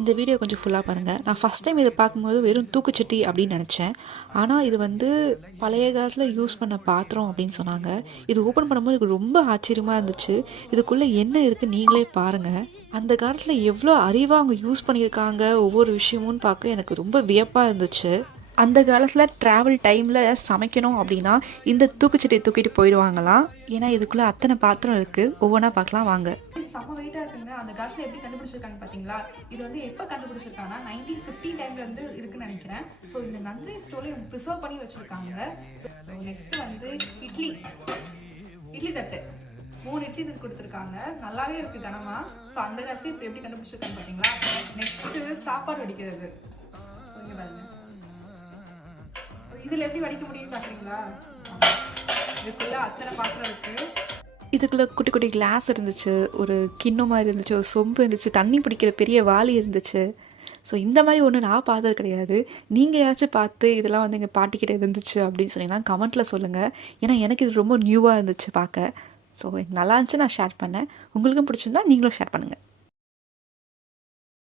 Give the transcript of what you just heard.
இந்த வீடியோ கொஞ்சம் ஃபுல்லாக பாருங்கள் நான் ஃபஸ்ட் டைம் இதை பார்க்கும்போது வெறும் தூக்குச்சட்டி அப்படின்னு நினச்சேன். ஆனால் இது வந்து பழைய காலத்தில் யூஸ் பண்ண பாத்திரம் அப்படின்னு சொன்னாங்க. இது ஓப்பன் பண்ணும்போது எனக்கு ரொம்ப ஆச்சரியமாக இருந்துச்சு. இதுக்குள்ளே என்ன இருக்குது நீங்களே பாருங்கள் அந்த காலத்தில் எவ்வளோ அறிவாக அவங்க யூஸ் பண்ணியிருக்காங்க ஒவ்வொரு விஷயமும் பார்க்க எனக்கு ரொம்ப வியப்பாக இருந்துச்சு. அந்த காலத்தில் ட்ராவல் டைமில் சமைக்கணும் அப்படின்னா இந்த தூக்குச்சட்டியை தூக்கிட்டு போயிடுவாங்களாம். ஏன்னா இதுக்குள்ளே அத்தனை பாத்திரம் இருக்குது ஒவ்வொன்றா பார்க்கலாம் வாங்க. அந்த காலத்துல எப்படி கண்டுபிடிச்சிருக்காங்க பாத்தீங்களா? இது வந்து எப்ப கண்டுபிடிச்சிருக்காங்கன்னா நைன்டீன் ஃபிஃப்டி டைம்ல இருந்து இருக்குன்னு நினைக்கிறேன். ஸோ இந்த நந்தினி ஸ்டோரி ப்ரிசர்வ் பண்ணி வச்சிருக்காங்க. ஸோ நெக்ஸ்ட் வந்து இட்லி. இட்லி தட்டு. மூணு இட்லி தட்டு கொடுத்துருக்காங்க. நல்லாவே இருக்கு கனமா. ஸோ அந்த காலத்துல இப்போ எப்படி கண்டுபிடிச்சிருக்காங்க பாத்தீங்களா? நெக்ஸ்ட் சாப்பாடு வடிக்கிறது. இங்க பாருங்க. இதுல எப்படி வடிக்க முடியும்னு பாக்குறீங்களா? இதுக்குள்ள அத்தனை பாத்திரம் இருக்கு. இதுக்குள்ளே குட்டி குட்டி கிளாஸ் இருந்துச்சு ஒரு கிண்ணம் மாதிரி இருந்துச்சு ஒரு சொம்பு இருந்துச்சு தண்ணி பிடிக்கிற பெரிய வாளி இருந்துச்சு. ஸோ இந்த மாதிரி ஒன்று நான் பார்த்தது கிடையாது. நீங்கள் யாராச்சும் பார்த்து இதெல்லாம் வந்து எங்கள் பாட்டிக்கிட்ட இருந்துச்சு அப்படின்னு சொன்னீங்கன்னா கமெண்ட்டில் சொல்லுங்கள் ஏன்னா எனக்கு இது ரொம்ப நியூவாக இருந்துச்சு பார்க்க. ஸோ நல்லா இருந்துச்சு நான் ஷேர் பண்ணேன். உங்களுக்கும் பிடிச்சிருந்தா நீங்களும் ஷேர் பண்ணுங்கள்